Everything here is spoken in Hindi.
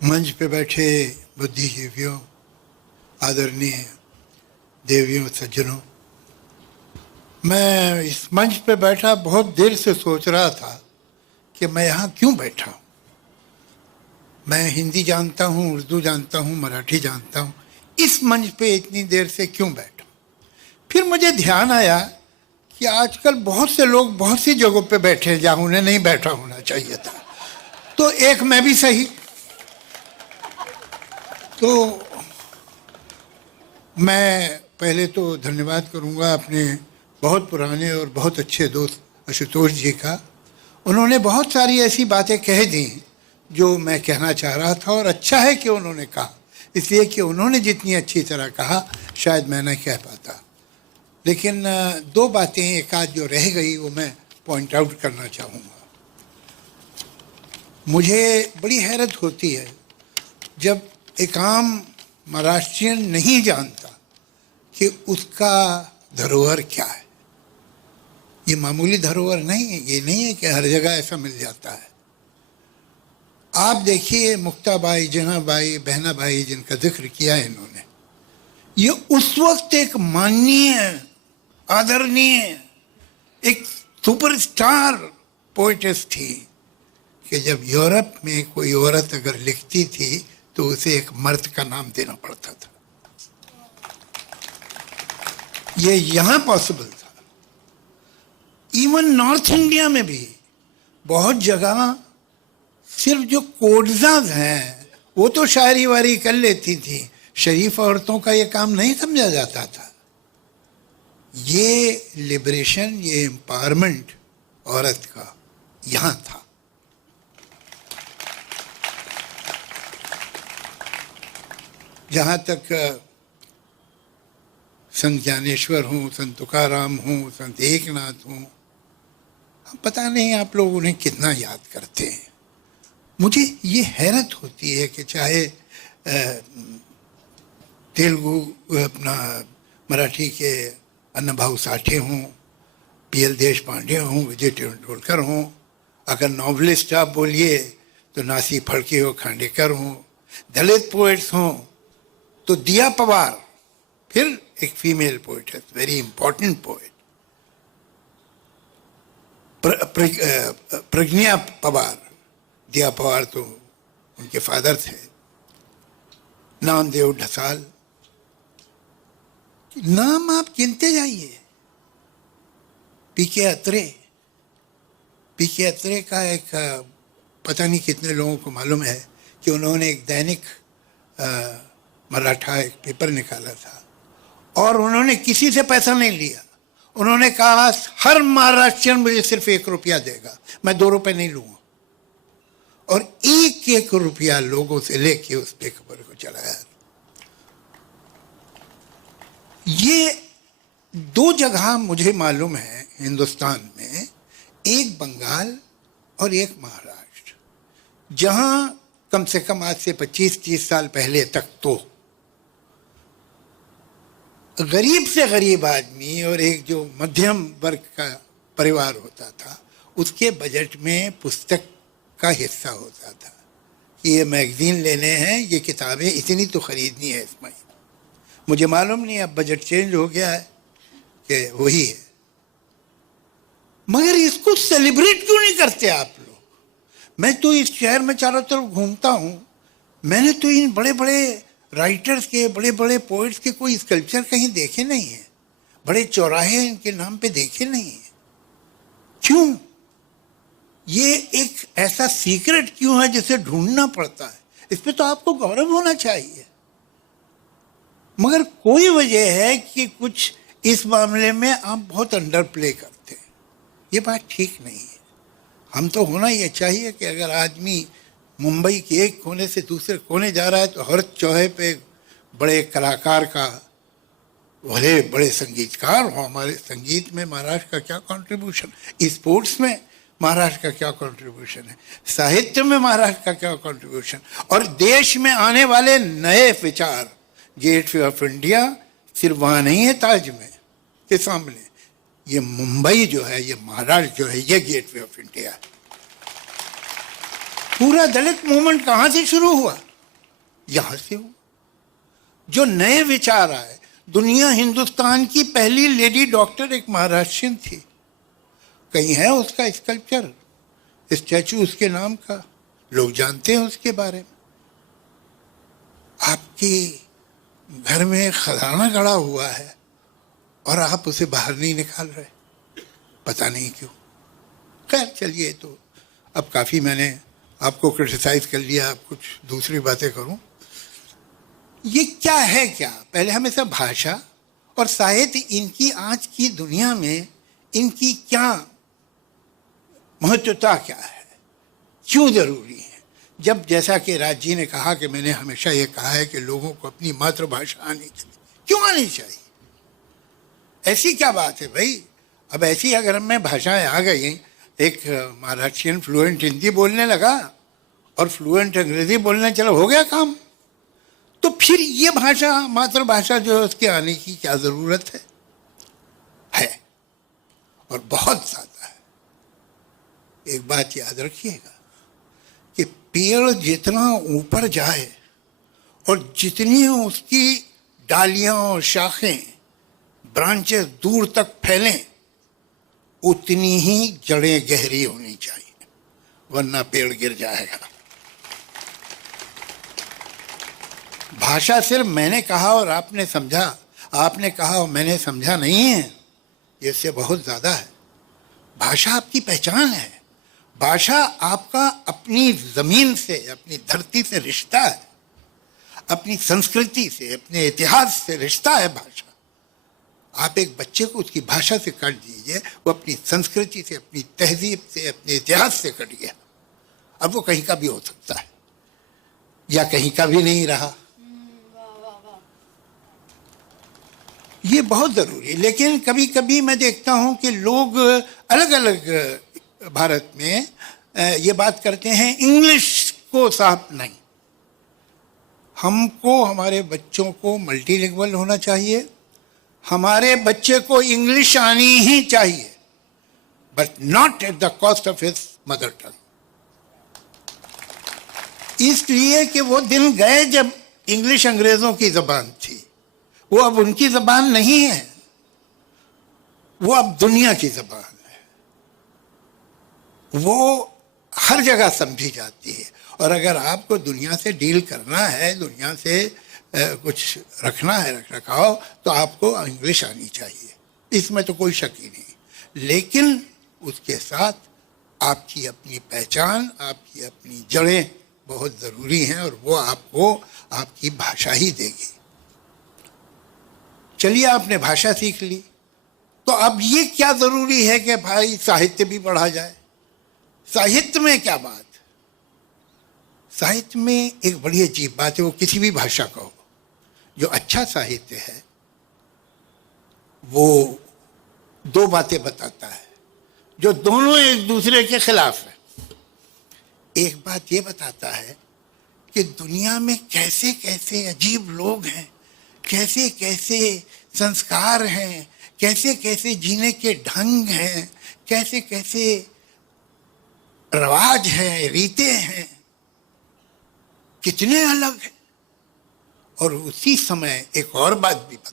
मंच पे बैठे बुद्धिजीवियों, आदरणीय देवियों, सज्जनों, मैं इस मंच पे बैठा बहुत देर से सोच रहा था कि मैं यहाँ क्यों बैठा हूँ। मैं हिंदी जानता हूँ, उर्दू जानता हूँ, मराठी जानता हूँ, इस मंच पे इतनी देर से क्यों बैठा। फिर मुझे ध्यान आया कि आजकल बहुत से लोग बहुत सी जगहों पे बैठे हैं जहाँ उन्हें नहीं बैठा होना चाहिए था, तो एक मैं भी सही। तो मैं पहले तो धन्यवाद करूंगा अपने बहुत पुराने और बहुत अच्छे दोस्त आशुतोष जी का। उन्होंने बहुत सारी ऐसी बातें कह दी जो मैं कहना चाह रहा था, और अच्छा है कि उन्होंने कहा, इसलिए कि उन्होंने जितनी अच्छी तरह कहा शायद मैं नहीं कह पाता। लेकिन दो बातें एक आध जो रह गई वो मैं पॉइंट आउट करना चाहूँगा। मुझे बड़ी हैरत होती है जब एक आम महाराष्ट्रियन नहीं जानता कि उसका धरोहर क्या है। ये मामूली धरोहर नहीं है, ये नहीं है कि हर जगह ऐसा मिल जाता है। आप देखिए मुक्ताबाई, जनाबाई, बहनाबाई जिनका जिक्र किया है इन्होंने, ये उस वक्त एक माननीय, आदरणीय, एक सुपरस्टार पोएटेस थी कि जब यूरोप में कोई औरत अगर लिखती थी तो उसे एक मर्द का नाम देना पड़ता था। ये यहाँ पॉसिबल था। इवन नॉर्थ इंडिया में भी बहुत जगह सिर्फ जो कोडजाज हैं वो तो शायरी वारी कर लेती थी, शरीफ औरतों का ये काम नहीं समझा जाता था। ये लिबरेशन, ये एम्पावरमेंट औरत का यहाँ था। जहाँ तक संत ज्ञानेश्वर हूँ, संत तुकाराम हूँ, संत एकनाथ हूँ, पता नहीं आप लोग उन्हें कितना याद करते हैं। मुझे ये हैरत होती है कि चाहे तेलुगु अपना मराठी के अन्नभाऊ साठे हों, पीएल देशपांडे हों, विजय तेंदुलकर हों, अगर नॉवलिस्ट आप बोलिए तो नासी फड़के हो, खांडेकर हों, दलित पोइट्स हों तो दिया पवार, फिर एक फीमेल पोइट है, वेरी इंपॉर्टेंट पोइट, प्रज्ञा पवार। दिया पवार तो उनके फादर थे। नामदेव ढसाल, नाम आप गिनते जाइए। पीके अत्रे, पीके अत्रे का एक पता नहीं कितने लोगों को मालूम है कि उन्होंने एक दैनिक मराठा एक पेपर निकाला था और उन्होंने किसी से पैसा नहीं लिया। उन्होंने कहा हर महाराष्ट्रियन मुझे सिर्फ 1 रुपया देगा, मैं 2 रुपए नहीं लूंगा, और 1-1 रुपया लोगों से लेके उस पेपर को चलाया। ये 2 जगह मुझे मालूम है हिंदुस्तान में, एक बंगाल और एक महाराष्ट्र, जहां कम से कम आज से 25-30 साल पहले तक तो गरीब से गरीब आदमी और एक जो मध्यम वर्ग का परिवार होता था उसके बजट में पुस्तक का हिस्सा होता था कि ये मैगजीन लेने हैं, ये किताबें इतनी तो खरीदनी है इस महीने। मुझे मालूम नहीं अब बजट चेंज हो गया है कि वही है, मगर इसको सेलिब्रेट क्यों नहीं करते आप लोग। मैं तो इस शहर में चारों तरफ घूमता हूँ, मैंने तो इन बड़े बड़े राइटर्स के, बड़े बड़े पोइट्स के कोई स्कल्पचर कहीं देखे नहीं है, बड़े चौराहे इनके नाम पे देखे नहीं है। क्यों? ये एक ऐसा सीक्रेट क्यों है जिसे ढूंढना पड़ता है? इस पे तो आपको गौरव होना चाहिए, मगर कोई वजह है कि कुछ इस मामले में आप बहुत अंडर प्ले करते हैं। ये बात ठीक नहीं है। हम तो होना ये चाहिए कि अगर आदमी मुंबई के एक कोने से दूसरे कोने जा रहा है तो हर चौहे पे बड़े कलाकार का, भले बड़े संगीतकार हो। हमारे संगीत में महाराष्ट्र का क्या कंट्रीब्यूशन, स्पोर्ट्स में महाराष्ट्र का क्या कंट्रीब्यूशन है, साहित्य में महाराष्ट्र का क्या कंट्रीब्यूशन, और देश में आने वाले नए विचार। गेट वे ऑफ इंडिया सिर्फ वहाँ नहीं है ताज में के सामने, ये मुंबई जो है, ये महाराष्ट्र जो है, ये गेट वे ऑफ इंडिया है। पूरा दलित मूवमेंट कहाँ से शुरू हुआ? यहां से हूं। जो नए विचार आए, दुनिया हिंदुस्तान की पहली लेडी डॉक्टर एक महाराष्ट्रियन थी, कहीं है उसका स्कल्पचर, स्टैचू उसके नाम का, लोग जानते हैं उसके बारे में। आपके घर में खजाना गड़ा हुआ है और आप उसे बाहर नहीं निकाल रहे, पता नहीं क्यों। खैर चलिए, तो अब काफ़ी मैंने आपको क्रिटिसाइज कर लिया, अब कुछ दूसरी बातें करूं। ये क्या है, क्या पहले हमें सब भाषा और साहित्य, इनकी आज की दुनिया में इनकी क्या महत्वता क्या है, क्यों जरूरी है? जब जैसा कि राज जी ने कहा कि मैंने हमेशा ये कहा है कि लोगों को अपनी मातृभाषा आनी चाहिए। क्यों आनी चाहिए? ऐसी क्या बात है भाई? अब ऐसी अगर मैं भाषाएं आ गई, एक महाराष्ट्रियन फ्लुएंट हिंदी बोलने लगा और फ्लुएंट अंग्रेजी बोलने चला, हो गया काम। तो फिर ये भाषा, मातृभाषा जो है, उसके आने की क्या जरूरत है और बहुत ज्यादा है। एक बात याद रखिएगा कि पेड़ जितना ऊपर जाए और जितनी उसकी डालियां और शाखें, ब्रांचेस दूर तक फैलें, उतनी ही जड़ें गहरी होनी चाहिए, वरना पेड़ गिर जाएगा। भाषा सिर्फ मैंने कहा और आपने समझा, आपने कहा और मैंने समझा नहीं है, इससे बहुत ज्यादा है। भाषा आपकी पहचान है। भाषा आपका अपनी जमीन से, अपनी धरती से रिश्ता है, अपनी संस्कृति से, अपने इतिहास से रिश्ता है भाषा। आप एक बच्चे को उसकी भाषा से काट दीजिए, वो अपनी संस्कृति से, अपनी तहजीब से, अपने इतिहास से कट गया। अब वो कहीं का भी हो सकता है या कहीं का भी नहीं रहा। ये बहुत जरूरी है। लेकिन कभी कभी मैं देखता हूं कि लोग अलग अलग भारत में ये बात करते हैं, इंग्लिश को साफ नहीं। हमको, हमारे बच्चों को मल्टीलिंगुअल होना चाहिए, हमारे बच्चे को इंग्लिश आनी ही चाहिए, but not at the cost of his mother tongue. इसलिए कि वो दिन गए जब इंग्लिश अंग्रेजों की जबान थी, वो अब उनकी जबान नहीं है, वो अब दुनिया की जबान है। वो हर जगह समझी जाती है। और अगर आपको दुनिया से डील करना है, दुनिया से कुछ रखना है, रख रखाव, तो आपको इंग्लिश आनी चाहिए, इसमें तो कोई शक ही नहीं। लेकिन उसके साथ आपकी अपनी पहचान, आपकी अपनी जड़ें बहुत ज़रूरी हैं, और वो आपको आपकी भाषा ही देगी। चलिए, आपने भाषा सीख ली, तो अब ये क्या ज़रूरी है कि भाई साहित्य भी पढ़ा जाए। साहित्य में क्या बात? साहित्य में एक बड़ी अजीब बात है, वो किसी भी भाषा का हो, जो अच्छा साहित्य है वो दो बातें बताता है जो दोनों एक दूसरे के खिलाफ है। एक बात ये बताता है कि दुनिया में कैसे कैसे अजीब लोग हैं, कैसे कैसे संस्कार हैं, कैसे कैसे जीने के ढंग हैं, कैसे कैसे रवाज हैं, रीतें हैं, कितने अलग हैं। और उसी समय एक और बात भी